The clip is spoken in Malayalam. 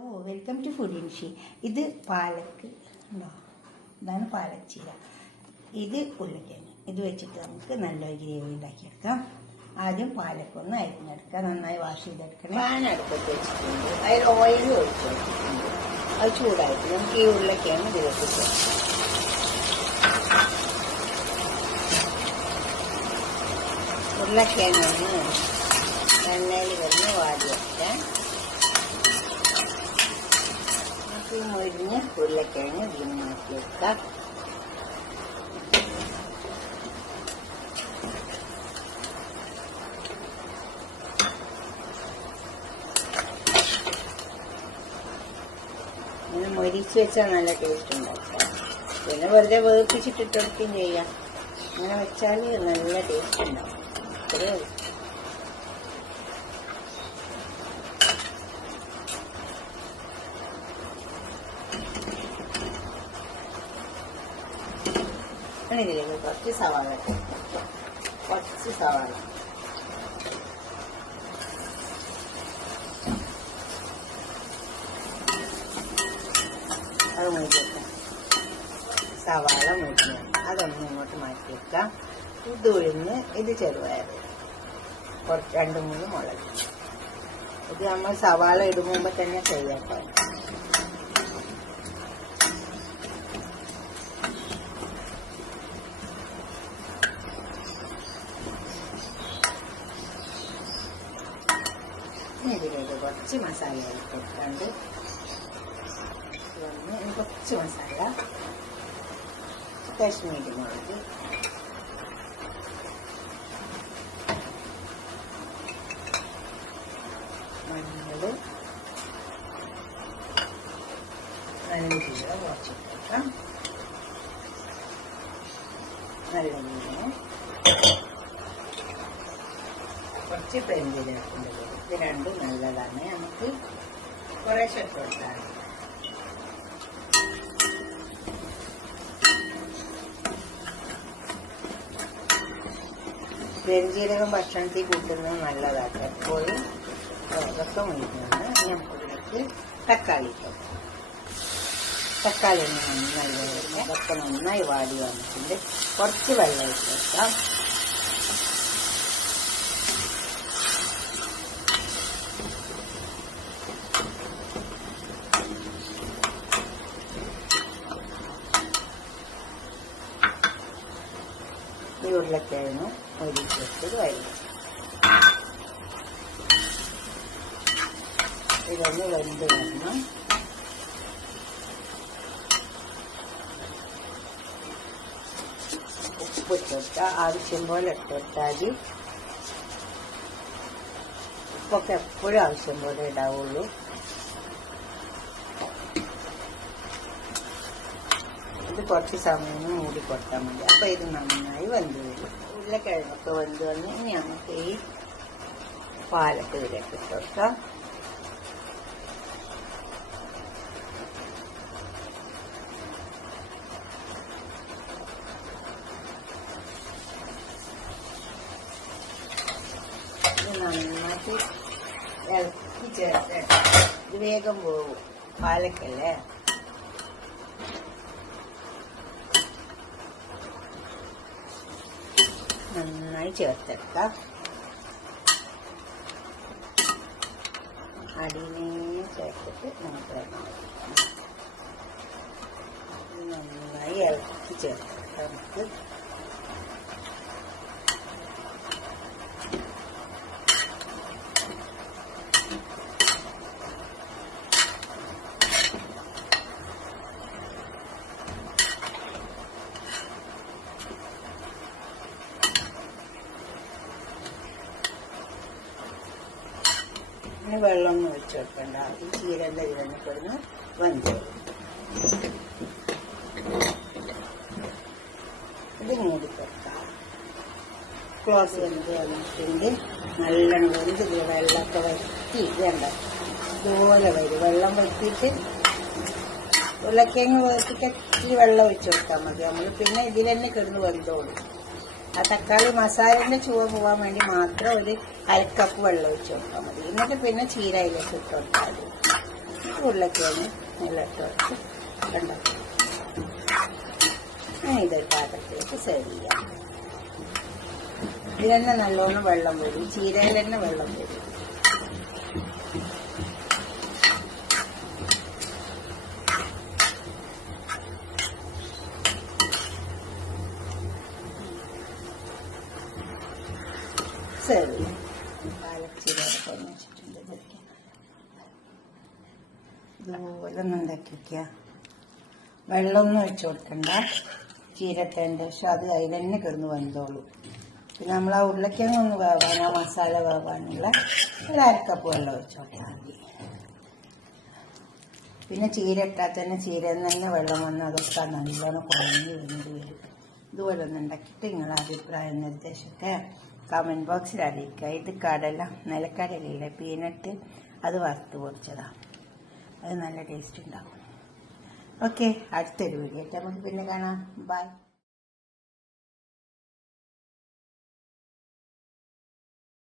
Welcome to food ഇൻഷി. ഇത് പാലക്ക് ഉണ്ടോ, ഇതാണ് പാലച്ചീര. ഇത് ഉരുളക്കിഴങ്ങ്. ഇത് വെച്ചിട്ട് നമുക്ക് നല്ലൊരു ഗ്രേവി ഉണ്ടാക്കിയെടുക്കാം. ആദ്യം പാലക്കൊന്ന് അരിഞ്ഞെടുക്കാം, നന്നായി വാഷ് ചെയ്തെടുക്കണം. പാൻ അടുപ്പത്ത് വെച്ചിട്ടുണ്ട്, അതിൽ ഓയിൽ ഒഴിച്ച് വെച്ചിട്ടുണ്ട്. അത് ചൂടായിട്ട് നമുക്ക് ഈ ഉരുളക്കിഴങ്ങ് ഇതിലേക്ക് ചേർക്കാം. ഉരുളക്കിഴങ്ങ് എണ്ണയിൽ കിടന്ന് വാടി വെക്കാം. മൊരിഞ്ഞ് ഉരുളക്കിഴങ്ങ് ഇതിന് മാറ്റി വെക്കാം. ഇങ്ങനെ മൊരിച്ച് വെച്ചാൽ നല്ല ടേസ്റ്റ് ഉണ്ടാക്കാം. പിന്നെ വെറുതെ വേർപ്പിച്ചിട്ടിട്ടെടുക്കുകയും ചെയ്യാം. അങ്ങനെ വെച്ചാൽ നല്ല ടേസ്റ്റ് ഉണ്ടാവും. അത്രേ ഉള്ളൂ. ഇതിലേക്ക് കുറച്ച് സവാള അത് മുറിച്ച് വെക്കാം. സവാള മുറിച്ച് അതൊന്നും ഇങ്ങോട്ട് മാറ്റി വെക്കാം. ഇത് ഒഴിഞ്ഞ് ഇത് ചെറുപയർ, കുറച്ച് 2-3 മുളക്. ഇത് നമ്മൾ സവാള ഇടുമ്പോൾ തന്നെ ചെയ്യാം. ഇതിലേക്ക് കുറച്ച് മസാല കൊടുക്കാണ്ട് കുറച്ച് മസാല, കാശ്മീരി മുളക്, മഞ്ഞൾ, നല്ല ജീരകം കുറച്ച് കൊടുക്കാം. നല്ല ജീരകം, കുറച്ച് പെരുംജീരകത്തിൻ്റെ പൊടി. ഇത് രണ്ടും നല്ലതാണ്. നമുക്ക് കുറേശ്ശെ കൊടുക്കാം. പെരുംജീരകം ഭക്ഷണത്തിൽ കൂട്ടുന്നത് നല്ലതാണ്. എപ്പോഴും രസം ഒഴിക്കുന്നത്. നമുക്കിതിലേക്ക് തക്കാളി ഇട്ടു. തക്കാളി അതൊക്കെ നന്നായി വാടി വന്നിട്ടുണ്ട്. കുറച്ച് വെള്ളം ഒഴിച്ച് വെക്കാം. ഈ ഉരുളക്കിഴങ്ങ് മൊരിച്ച് വെച്ചത് വരും. ഇതൊന്ന് വെന്ത് വരണം. ഉപ്പ് ഇട്ടിട്ട് ആവശ്യം പോലെ ഇട്ടിട്ടാൽ ഉപ്പൊക്കെ എപ്പോഴും ആവശ്യം പോലെ ഇടാവുള്ളൂ. ഇത് കുറച്ച് സമയം മൂടി കൊടുത്താൽ മതി. അപ്പൊ ഇത് നന്നായി വെന്ത് വരും. ഉരുളക്കിഴങ്ങൊക്കെ വെന്ത് വന്ന് ഇനി നമുക്ക് ഈ പാലക്ക് ഇതിലേക്ക് ഇട്ട് കൊടുക്കാം. ഇത് നന്നായിട്ട് ഇളക്കി ചേർത്ത് ഇത് വേഗം പോകും. പാലക്കല്ലേ, നന്നായി ചേർത്തെടുക്കാം. അടിനെ ചേർത്തിട്ട് നമുക്ക് നന്നായി ഇളക്കി ചേർത്തെടുക്കാം. നമുക്ക് വെള്ളമൊന്നും ഒഴിച്ച് വെക്കണ്ട. ഈ ചീരൻ്റെ ഇതിനെ കിടന്ന് വെന്ത് ഇത് മൂടിക്കൊടുക്കാം. ക്ലോസ് വെന്ത് വന്നിട്ടുണ്ടെങ്കിൽ നല്ലോണം വെന്ത് വെള്ളമൊക്കെ വറ്റി വേണ്ട ഇതുപോലെ വരും. വെള്ളം വറ്റിയിട്ട് ഉരുളക്കിഴങ്ങ് വേർത്തിട്ട് ഇച്ചിരി വെള്ളം ഒഴിച്ച് കൊടുത്താൽ മതി. നമ്മൾ പിന്നെ ഇതിൽ തന്നെ കിടന്ന് വെന്തോളും. ആ തക്കാളി മസാലയുടെ ചുവ പോകാൻ വേണ്ടി മാത്രം ഒരു 1/2 കപ്പ് വെള്ളം ഒഴിച്ച് കൊടുത്താൽ മതി. എന്നിട്ട് പിന്നെ ചീര അതിലേക്ക് ഇട്ട് കൊടുത്താൽ മതി. ഉരുളക്കിഴങ്ങ് നല്ല ഇട്ട് വെച്ച് ഉണ്ടാക്കും. ഇതൊരു പാത്രത്തിലേക്ക് സെർവ് ചെയ്യാം. ഇതിൽ തന്നെ നല്ലോണം വെള്ളം വരും, ചീരയിൽ തന്നെ വെള്ളം വരും. സെർവ് ചെയ്യാം. പാലച്ചീരയൊക്കെ ഒന്ന് വെച്ചിട്ടുണ്ട്. ഇതുപോലെ ഒന്ന് ഉണ്ടാക്കി വയ്ക്കുക. വെള്ളമൊന്നും ഒഴിച്ചു കൊടുക്കണ്ട. ചീരട്ടേൻ്റെ ശേഷം അത് അതിൽ തന്നെ കിടന്ന് വെന്തോളൂ. പിന്നെ നമ്മൾ ആ ഉരുളക്കിഴങ്ങൊന്ന് വേവാൻ, ആ മസാല വേവാനുള്ള ഒരു അരക്കപ്പ് വെള്ളം ഒഴിച്ചു കൊടുത്താൽ മതി. പിന്നെ ചീര ഇട്ടാൽ തന്നെ ചീരയിൽ തന്നെ വെള്ളം വന്ന് അതൊക്കെ നല്ലോണം കുഴഞ്ഞ് വെന്ത് വരും. ഇതുപോലെ ഒന്ന് ഉണ്ടാക്കിയിട്ട് നിങ്ങളുടെ അഭിപ്രായം നിർദ്ദേശമൊക്കെ കമൻറ്റ് ബോക്സിൽ അറിയിക്കുക. ഇത് കടല, നിലക്കടലയില്ലേ, പീനട്ട്, അത് വറുത്ത് പൊടിച്ചതാണ്. അത് നല്ല ടേസ്റ്റ് ഉണ്ടാവും. ഓക്കെ, അടുത്തൊരു വീഡിയോ ആയിട്ട് നമുക്ക് പിന്നെ കാണാം. ബൈ.